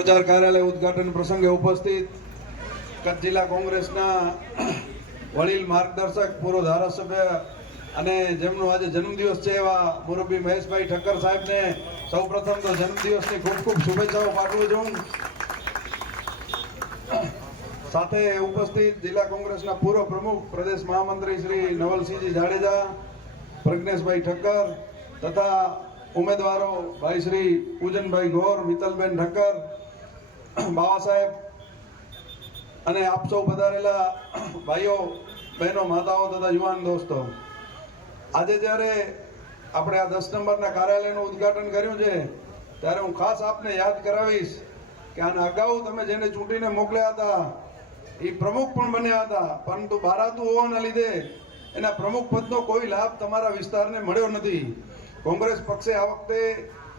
પ્રચાર કાર્યાલય ઉદ્ઘાટન પ્રસંગે ઉપસ્થિત કચ્છ જિલ્લા કોંગ્રેસના વડીલ માર્ગદર્શક પૂર્વ ધારાસભ્ય અને જેમનો આજે જન્મદિવસ છે એવા મુરબ્બી મહેશભાઈ ઠક્કર સાહેબને સૌપ્રથમ તો જન્મદિવસની ખૂબ ખૂબ શુભેચ્છાઓ પાઠવું છું। સાથે ઉપસ્થિત જિલ્લા કોંગ્રેસના પૂર્વ પ્રમુખ પ્રદેશ મહામંત્રી શ્રી નવલસિંહજી જાડેજા, પ્રજ્ઞેશભાઈ ઠક્કર તથા ઉમેદવારો ભાઈ શ્રી પૂજનભાઈ ગોર, મિત્તલબેન ઠક્કર, બાવા સાહેબ અને આપ સૌ પધારેલા ભાઈઓ, બહેનો, માતાઓ તથા યુવાન દોસ્તો, આજે જ્યારે આપણે આ 10 નંબરના કાર્યાલયનું ઉદ્ઘાટન કર્યું છે ત્યારે હું ખાસ આપને યાદ કરાવીશ કે આના અગાઉ તમે જેને ચૂંટીને મોકલ્યા હતા એ પ્રમુખ પણ બન્યા હતા, પરંતુ બારાતું હોવાના લીધે એના પ્રમુખ પદનો કોઈ લાભ તમારા વિસ્તારને મળ્યો નથી। કોંગ્રેસ પક્ષે આ વખતે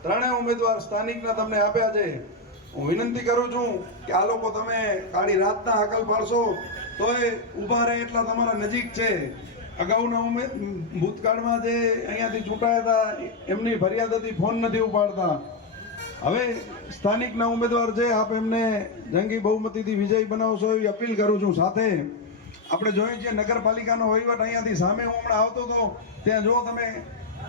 ત્રણેય ઉમેદવાર સ્થાનિકના તમને આપ્યા છે। હું વિનંતી કરું છું કે આ લોકો તમે કાળી રાતના હાકલ પાડશો તોય ઊભા રહે એટલા તમારા નજીક છે। અગાઉના ભૂતકાળમાં જે અહીંયાથી ચૂંટાયા હતા એમની ફરિયાદ હતી, ફોન નથી ઉપાડતા। હવે સ્થાનિકના ઉમેદવાર છે, આપ એમને જંગી બહુમતીથી વિજય બનાવશો એવી અપીલ કરું છું। સાથે આપણે જોઈએ છીએ નગરપાલિકાનો વહીવટ અહીંયાથી સામે હું હમણાં આવતો હતો ત્યાં જો તમે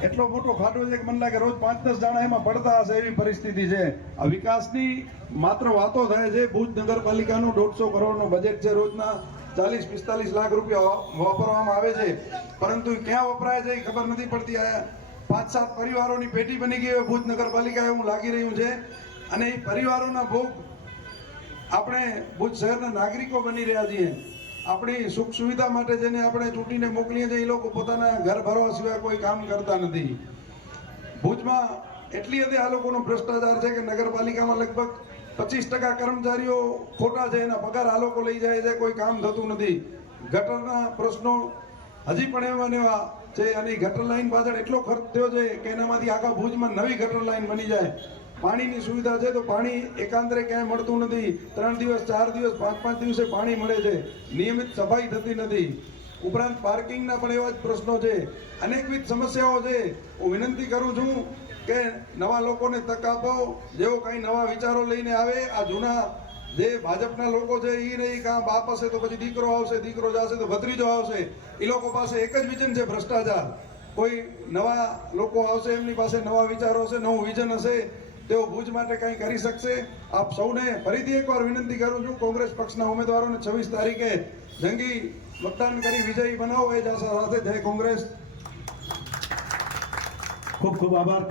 એટલો મોટો ખાટો છે કે મને લાગે રોજ 5-10 જણા એમાં પડતા હશે એવી પરિસ્થિતિ છે। આ વિકાસની માત્ર વાતો થાય છે। ભુજ નગરપાલિકાનું 150 કરોડનું બજેટ છે, રોજના 40-45 લાખ રૂપિયા વાપરવામાં આવે છે, પરંતુ ક્યાં વપરાય છે એ ખબર નથી પડતી। આ 5-7 પરિવારોની પેટી બની ગઈ હોય ભુજ નગરપાલિકા એવું લાગી રહ્યું છે, અને એ પરિવારોના ભોગ આપણે ભુજ શહેરના નાગરિકો બની રહ્યા છીએ। આપણી સુખ સુવિધા માટે જેને આપણે ચૂંટીને મોકલીએ છીએ એ લોકો પોતાના ઘર ભરવા સિવાય કોઈ કામ કરતા નથી। ભુજમાં એટલી હદે આ લોકોનો ભ્રષ્ટાચાર છે કે નગરપાલિકામાં લગભગ 25% કર્મચારીઓ ખોટા છે, એના પગાર આ લોકો લઈ જાય છે, કોઈ કામ થતું નથી। ગટરના પ્રશ્નો હજી પણ એવા ને એવા છે, અને ગટર લાઈન પાછળ એટલો ખર્ચ થયો છે કે એનામાંથી આખા ભુજમાં નવી ગટર લાઈન બની જાય। પાણીની સુવિધા છે તો પાણી એકાંતરે ક્યાંય મળતું નથી। 3 દિવસ, 4 દિવસ, 5-5 દિવસે પાણી મળે છે, નિયમિત સફાઈ થતી નથી। ઉપરાંત પાર્કિંગના પણ એવા જ પ્રશ્નો છે, અનેકવિધ સમસ્યાઓ છે। હું વિનંતી કરું છું કે નવા લોકોને તક આપો, જેઓ કંઈ નવા વિચારો લઈને આવે। આ જૂના જે ભાજપના લોકો છે એ નહીં, કાં બાપ હશે તો પછી દીકરો આવશે, દીકરો જશે તો ભત્રીજો આવશે, એ લોકો પાસે એક જ વિઝન છે, ભ્રષ્ટાચાર। કોઈ નવા લોકો આવશે, એમની પાસે નવા વિચારો હશે, નવું વિઝન હશે, તેઓ ભુજ માટે કંઈ કરી શકશે। આપ સૌને ફરીથી એકવાર વિનંતી કરું છું, કોંગ્રેસ પક્ષના ઉમેદવારોને 26 તારીખે જંગી મતદાન કરી વિજયી બનાવો એ જ આશા સાથે જય કોંગ્રેસ। ખૂબ ખૂબ આભાર।